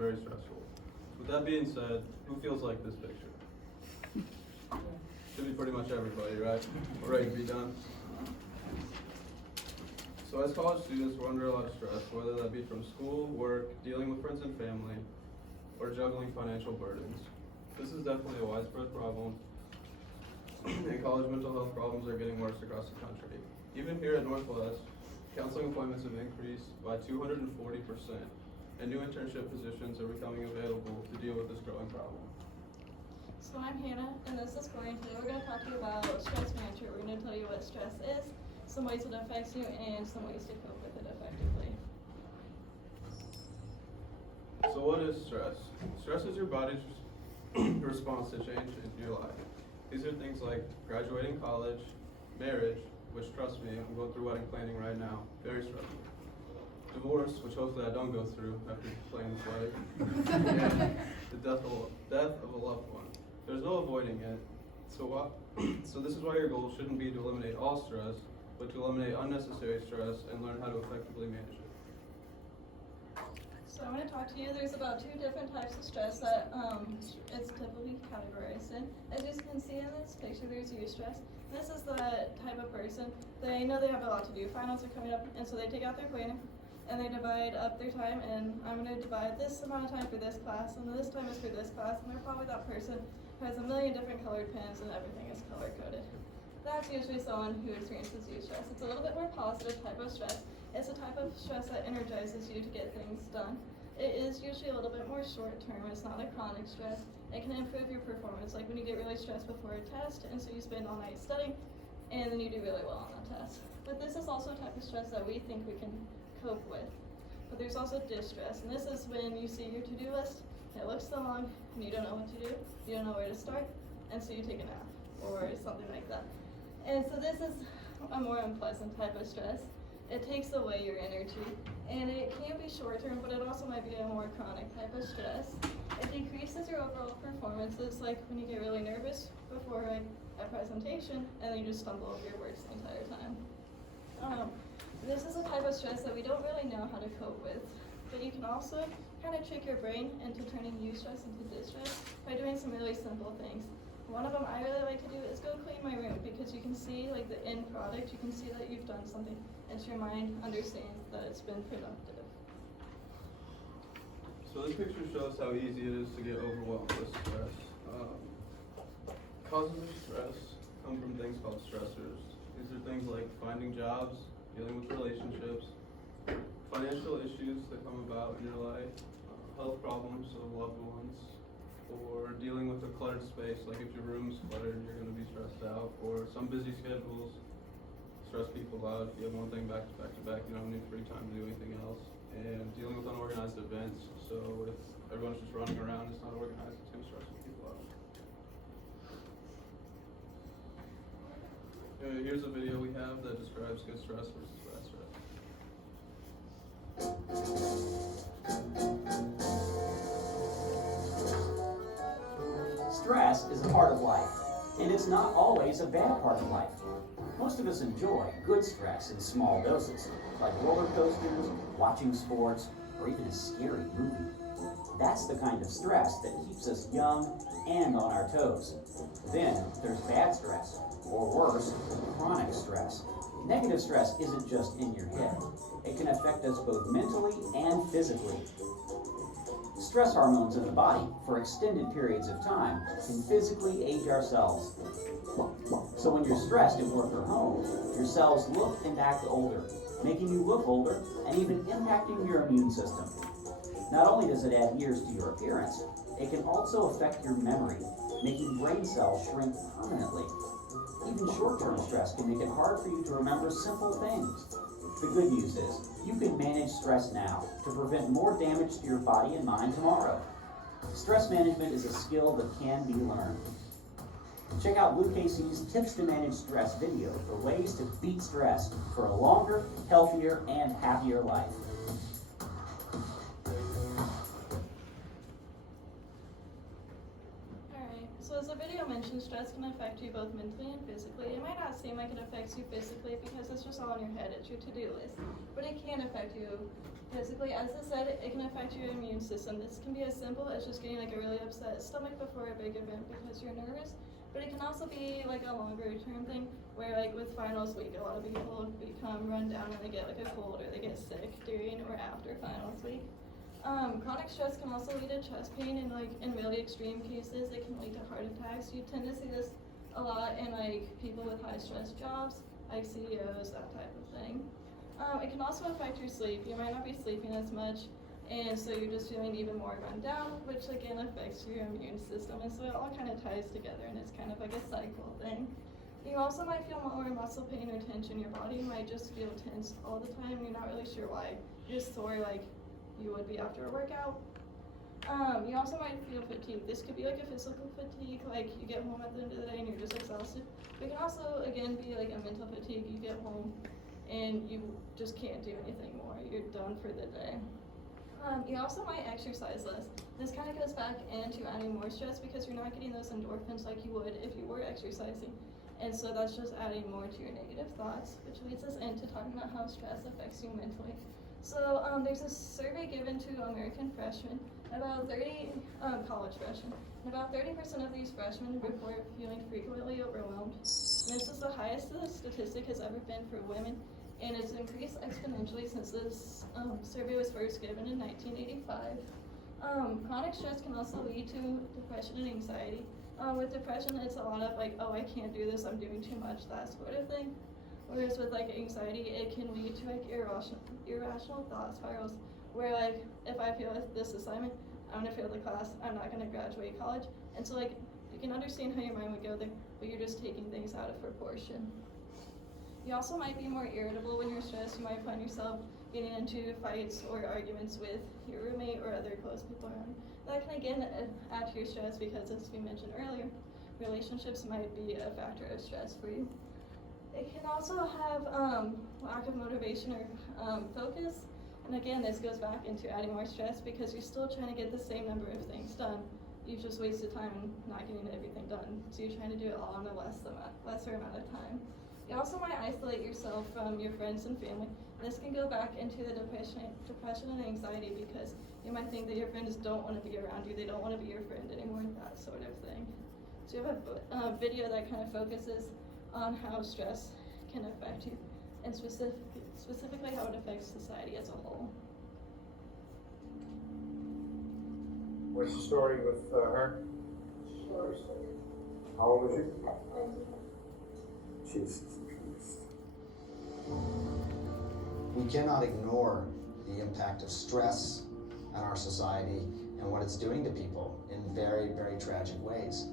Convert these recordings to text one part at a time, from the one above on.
very stressful. With that being said, who feels like this picture? Should be pretty much everybody, right? We're ready to be done. So as college students, we're under a lot of stress, whether that be from school, work, dealing with friends and family, or juggling financial burdens. This is definitely a widespread problem, and college mental health problems are getting worse across the country. Even here at Northwest, counseling appointments have increased by 240%, and new internship positions are becoming available to deal with this growing problem. So I'm Hannah, and this is Corey. Today we're going to talk to you about stress management. We're going to tell you what stress is, some ways it affects you, and some ways to cope with it effectively. So what is stress? Stress is your body's response to change in your life. These are things like graduating college, marriage, which trust me, I'm going through wedding planning right now, very stressful. Divorce, which hopefully I don't go through after planning this wedding. And the death of a loved one. There's no avoiding it. So this is why your goal shouldn't be to eliminate all stress, but to eliminate unnecessary stress and learn how to effectively manage it. So I'm going to talk to you. There's about 2 different types of stress that it's typically categorized in. As you can see in this picture, there's eustress. This is the type of person, they know they have a lot to do. Finals are coming up, and so they take out their planner and they divide up their time, and I'm going to divide this amount of time for this class, and this time is for this class, and they're probably that person who has a million different colored pens and everything is color coded. That's usually someone who experiences eustress. It's a little bit more positive type of stress. It's a type of stress that energizes you to get things done. It is usually a little bit more short term. It's not a chronic stress. It can improve your performance, like when you get really stressed before a test, and so you spend all night studying, and then you do really well on that test. But this is also a type of stress that we think we can cope with. But there's also distress, and this is when you see your to-do list, it looks so long, and you don't know what to do, you don't know where to start, and so you take a nap, or something like that. And so this is a more unpleasant type of stress. It takes away your energy, and it can be short-term, but it also might be a more chronic type of stress. It decreases your overall performance. It's like when you get really nervous before a presentation, and then you just stumble over your words the entire time. This is a type of stress that we don't really know how to cope with, but you can also kind of trick your brain into turning eustress into distress by doing some really simple things. One of them I really like to do is go clean my room, because you can see like the end product, you can see that you've done something, and your mind understands that it's been productive. So this picture shows how easy it is to get overwhelmed with stress. Causes of stress come from things called stressors. These are things like finding jobs, dealing with relationships, financial issues that come about in your life, health problems of loved ones, or dealing with a cluttered space, like if your room's cluttered, you're going to be stressed out, or some busy schedules stress people out. If you have one thing back to back to back, you don't have any free time to do anything else. And dealing with unorganized events, so if everyone's just running around, it's not organized, it's going to stress people out. Here's a video we have that describes good stress versus bad stress. Stress is a part of life, and it's not always a bad part of life. Most of us enjoy good stress in small doses, like roller coasters, watching sports, or even a scary movie. That's the kind of stress that keeps us young and on our toes. Then there's bad stress, or worse, chronic stress. Negative stress isn't just in your head. It can affect us both mentally and physically. Stress hormones in the body for extended periods of time can physically age our cells. So when you're stressed at work or home, your cells look and act older, making you look older and even impacting your immune system. Not only does it add years to your appearance, it can also affect your memory, making brain cells shrink permanently. Even short-term stress can make it hard for you to remember simple things. The good news is, you can manage stress now to prevent more damage to your body and mind tomorrow. Stress management is a skill that can be learned. Check out Blue KC's Tips to Manage Stress video for ways to beat stress for a longer, healthier, and happier life. Alright, so So as the video mentioned, stress can affect you both mentally and physically. It might not seem like it affects you physically because it's just all in your head, it's your to-do list. But it can affect you physically. As I said, it can affect your immune system. This can be as simple as just getting like a really upset stomach before a big event because you're nervous. But it can also be like a longer term thing where like with finals week, a lot of people become run down when they get like a cold or they get sick during or after finals week. Chronic stress can also lead to chest pain, and like in really extreme cases, it can lead to heart attacks. You tend to see this a lot in like people with high stress jobs, like CEOs, that type of thing. It can also affect your sleep. You might not be sleeping as much, and so you're just feeling even more run down, which again affects your immune system. And so it all kind of ties together, and it's kind of like a cycle thing. You also might feel more muscle pain or tension. Your body might just feel tense all the time. You're not really sure why. You're just sore like you would be after a workout. You also might feel fatigue. This could be like a physical fatigue, like you get home at the end of the day and you're just exhausted. But it can also, again, be like a mental fatigue. You get home and you just can't do anything more. You're done for the day. You also might exercise less. This kind of goes back into adding more stress because you're not getting those endorphins like you would if you were exercising. And so that's just adding more to your negative thoughts, which leads us into talking about how stress affects you mentally. So there's a survey given to American freshmen, about 30 college freshmen, and about 30% of these freshmen report feeling frequently overwhelmed. And this is the highest the statistic has ever been for women, and it's increased exponentially since this survey was first given in 1985. Chronic stress can also lead to depression and anxiety. With depression, it's a lot of like, oh, I can't do this, I'm doing too much, that sort of thing. Whereas with like anxiety, it can lead to like irrational thought spirals, where like if I fail this assignment, I'm gonna fail the class, I'm not gonna graduate college. And so like you can understand how your mind would go there, but you're just taking things out of proportion. You also might be more irritable when you're stressed. You might find yourself getting into fights or arguments with your roommate or other close people around you. That can again add to your stress because, as we mentioned earlier, relationships might be a factor of stress for you. It can also have lack of motivation or focus. And again, this goes back into adding more stress because you're still trying to get the same number of things done. You've just wasted time not getting everything done. So you're trying to do it all in a lesser amount of time. You also might isolate yourself from your friends and family. This can go back into the depression and anxiety because you might think that your friends don't want to be around you. They don't want to be your friend anymore, that sort of thing. So you have a video that kind of focuses on how stress can affect you, and specifically how it affects society as a whole. What's the story with her? Sure. How old was you? 20. Jesus. We cannot ignore the impact of stress on our society and what it's doing to people in very, very tragic ways.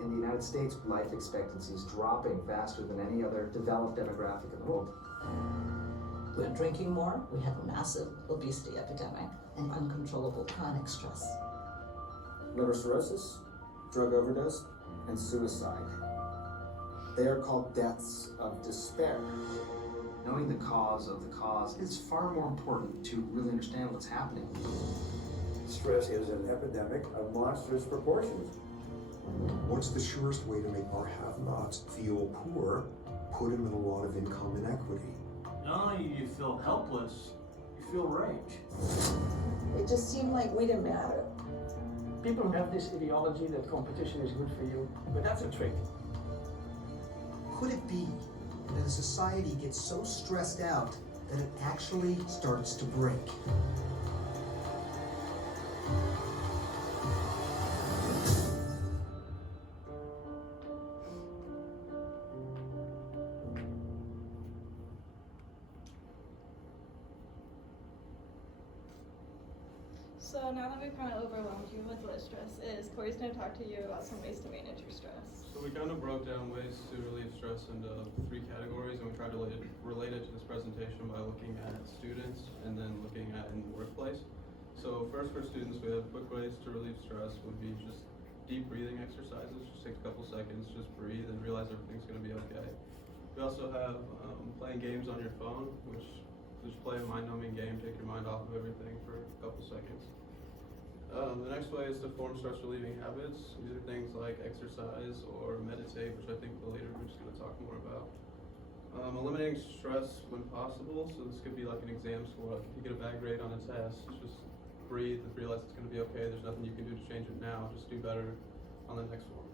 In the United States, life expectancy is dropping faster than any other developed demographic in the world. We're drinking more, we have a massive obesity epidemic, and uncontrollable chronic stress. Liver cirrhosis, drug overdose, and suicide. They are called deaths of despair. Knowing the cause of the cause is far more important to really understand what's happening. Stress is an epidemic of monstrous proportions. What's the surest way to make our have-nots feel poor? Put them in a lot of income inequity. Not only do you feel helpless, you feel rage. It just seemed like we didn't matter. People have this ideology that competition is good for you, but that's a trick. Could it be that a society gets so stressed out that it actually starts to break? So now that we've kind of overwhelmed you with what stress is, Corey's going to talk to you about some ways to manage your stress. So we kind of broke down ways to relieve stress into 3 categories, and we tried to relate it to this presentation by looking at students and then looking at in the workplace. So first for students, we have quick ways to relieve stress would be just deep breathing exercises. Just take a couple seconds, just breathe and realize everything's going to be okay. We also have playing games on your phone, which just play a mind-numbing game, take your mind off of everything for a couple seconds. The next way is to form stress relieving habits. These are things like exercise or meditate, which I think the later group's going to talk more about. Eliminating stress when possible. So this could be like an exam score. Like if you get a bad grade on a test, just breathe and realize it's going to be okay. There's nothing you can do to change it now. Just do better on the next one.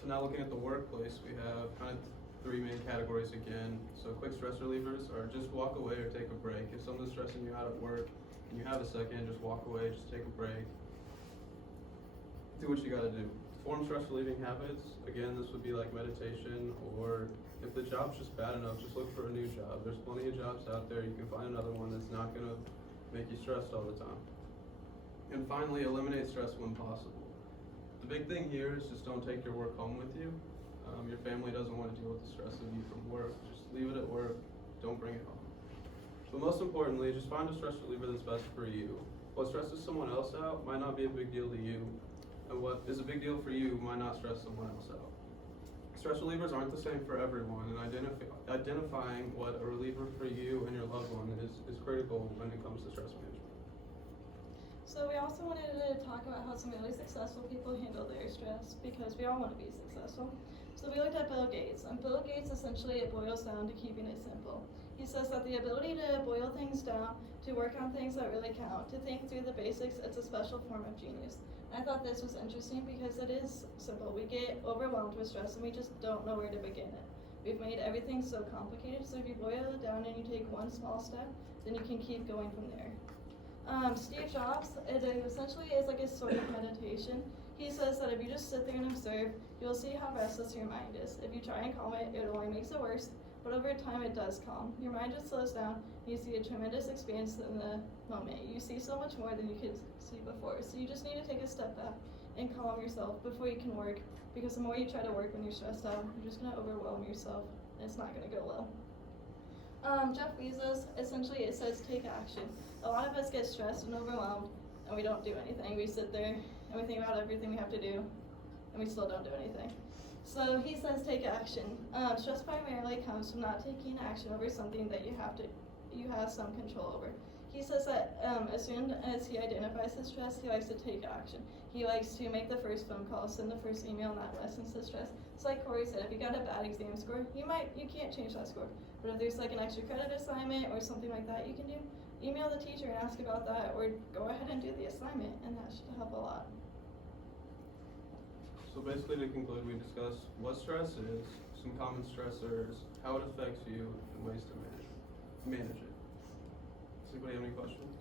So now looking at the workplace, we have kind of three main categories again. So quick stress relievers are just walk away or take a break. If something's stressing you out at work and you have a second, just walk away, just take a break. Do what you gotta do. Form stress relieving habits. Again, this would be like meditation, or if the job's just bad enough, just look for a new job. There's plenty of jobs out there. You can find another one that's not gonna make you stressed all the time. And finally, eliminate stress when possible. The big thing here is just don't take your work home with you. Your family doesn't want to deal with the stress of you from work. Just leave it at work. Don't bring it home. But most importantly, just find a stress reliever that's best for you. What stresses someone else out might not be a big deal to you, and what is a big deal for you might not stress someone else out. Stress relievers aren't the same for everyone, and identifying what a reliever for you and your loved one is critical when it comes to stress management. So we also wanted to talk about how some really successful people handle their stress, because we all want to be successful. So we looked at Bill Gates, and Bill Gates essentially it boils down to keeping it simple. He says that the ability to boil things down, to work on things that really count, to think through the basics, it's a special form of genius. And I thought this was interesting because it is simple. We get overwhelmed with stress and we just don't know where to begin it. We've made everything so complicated, so if you boil it down and you take one small step, then you can keep going from there. Steve Jobs, it essentially is like a sort of meditation. He says that if you just sit there and observe, you'll see how restless your mind is. If you try and calm it, it only makes it worse, but over time it does calm. Your mind just slows down, and you see a tremendous expanse in the moment. You see so much more than you could see before, so you just need to take a step back and calm yourself before you can work, because the more you try to work when you're stressed out, you're just going to overwhelm yourself, and it's not going to go well. Jeff Bezos, essentially it says take action. A lot of us get stressed and overwhelmed and we don't do anything. We sit there and we think about everything we have to do and we still don't do anything. So he says take action. Stress primarily comes from not taking action over something that you have some control over. He says that as soon as he identifies his stress, he likes to take action. He likes to make the first phone call, send the first email, and that lessens the stress. It's like Corey said, if you got a bad exam score, you can't change that score. But if there's like an extra credit assignment or something like that you can do, email the teacher and ask about that, or go ahead and do the assignment, and that should help a lot. So basically to conclude, we discussed what stress is, some common stressors, how it affects you, and ways to manage it. Does anybody have any questions?